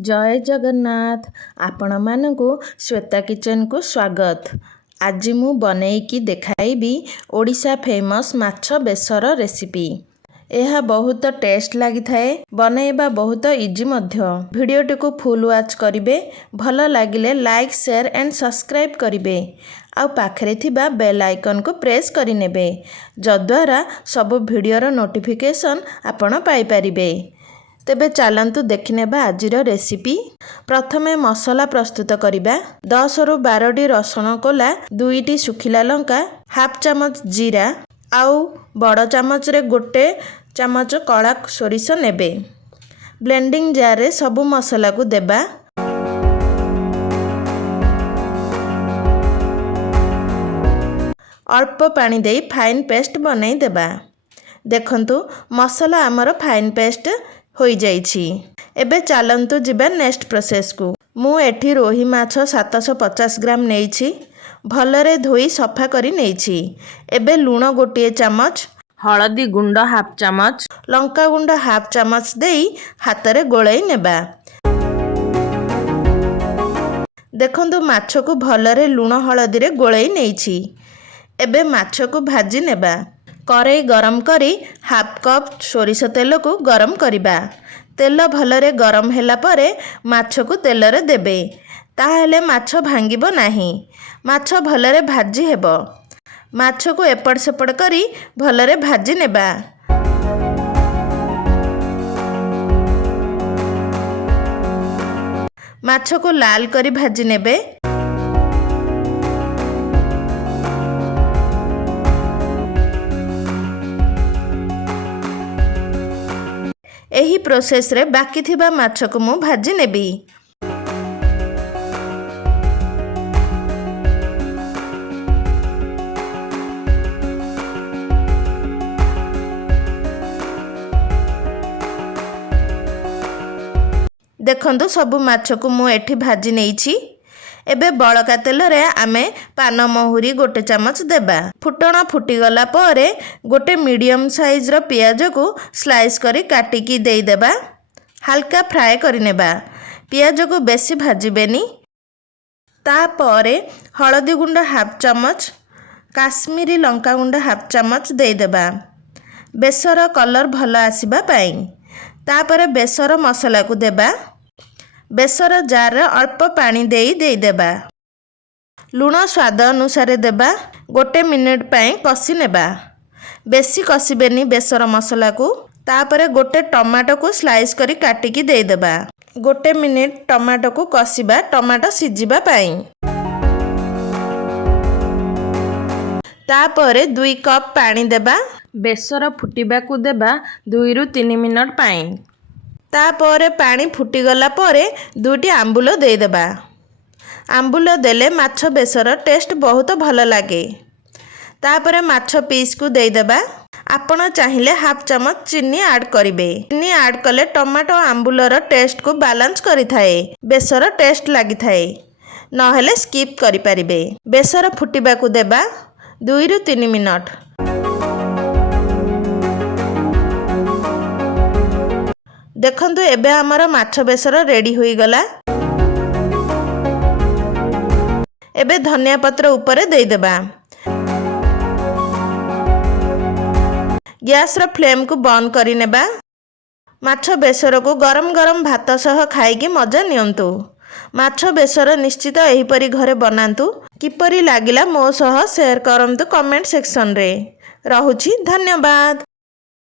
जय जगन्नाथ आपण मानकु श्वेता किचन को स्वागत। आज मु बनैकी देखाइबी ओडिशा फेमस माछ बेसर रेसिपी। यह बहुत टेस्ट लगी थाए, बनैबा बहुत इजी मध्य। वीडियोटी को फुल वॉच करिवे, भल लागिले लाइक शेयर एंड सब्सक्राइब करिवे आ पाखरे थिबा बेल आइकन को प्रेस करि नेबे, जद्वारा सब वीडियोर नोटिफिकेशन आपण पाई परिबे। तेबे चलतु देखनेबा आजिर रेसिपी। प्रथमे मसला प्रस्तुत करिबा। 10 रु 12 टी रसुण कोला, 2 टी सुखिला लंका, हाफ चामच जीरा आउ बड़ चामच रे गोटे चामच कला सोरिष नेबे। ब्लेंडिंग जार रे सबु मसला को देबा। अल्प पानी देई फाइन पेस्ट बनाई देबा। देखंतु मसला आमर फाइन पेस्ट होई जाइछि। एबे चलंतु जिबा नेक्स्ट प्रोसेस को। मु एठी रोही माछ 750 ग्राम नेइछि, भलरे धोई सफा करी नेइछि। एबे लूण गोटे चामच, हळदी गुंड हाफ चामच, लंका गुंड हाफ चामच देई हातरे गोळई नेबा। देखंतु माछ को भलरे लूण हळदी रे गोळई नेइछि। एबे माछ को भाजी नेबा। कड़ाई गरम करी हाफ कप सोरिष तेल को गरम करिबा। तेल भलरे गरम ହେଲା ପରେ ମାଛକୁ ତେଲରେ ଦେବେ, ତାହେଲେ ମାଛ ଭାଙ୍ଗିବ ନାହିଁ। ମାଛ ଭଲରେ ଭାଜି ହେବ। ମାଛକୁ ଏପଟ ସେପଟ କରି ଭଲରେ ଭାଜି ନେବା। ମାଛକୁ ଲାଲ କରି ଭାଜି ନେବେ। एही प्रोसेस रे बाकी थिबा माछ को मु भाजी नेबी। देखंतु सबु माछ को मु एठी भाजी नेइछि। एबे बळका तेल रे आमे पान महुरी गोटे चामच देबा। फुटण फुटी गला परे गोटे मीडियम साइज रो पियाज को स्लाइस करी काटिकी देई देबा। हल्का फ्राई करी नेबा। पियाज को बेसी भाजिबेनी। ता परे हळदी गुंड हाफ चामच, काश्मीरी लंका गुंड हाफ चामच देई देबा, बेसर कलर भल आसीबा पई। ता परे बेसर मसला को देबा। बेसर जार अल्प पानी देई देबा। लूण स्वाद अनुसार देबा। गोटे मिनिट पई कसी नेबा। बेसी कसीबेनी बेसर मसला को। तापरे गोटे टमाटो को स्लाइस करी काटिकी देई देबा। गोटे मिनिट टमाटो को कसीबा, टमाटो सिजिबा पई। तापरे 2 कप पानी देबा। बेसर फुटिबा को देबा 2 रु 3 मिनिट पई। तापरे पानी फुटी गला परे 2टी आंबुल दे देबा। आंबुल देले माछ बेसर टेस्ट बहुत भल लागे। तापरे माछ पीस को दे देबा। आपण चाहिले हाफ चामच चीनी ऐड करिवे। चीनी ऐड कले टमाटो आंबुलर टेस्ट को बैलेंस करि थाए, बेसर टेस्ट लागि थाए। नहेले स्किप करि परिबे। बेसर फुटिबा को देबा 2 रु 3 मिनिट। देखंतु एबे हमर माछ बेसर रेडी होई गला। एबे धनिया पत्र ऊपर दे देबा। गैस रो फ्लेम को बंद करी नेबा। माछ बेसर को गरम गरम भात सह खाइकी मजा नियंतु। माछ बेसर निश्चित एही परी घरे बनांतु। किपरि लागिला मो सह शेयर करंतु कमेंट सेक्शन रे। रहुछि धन्यवाद।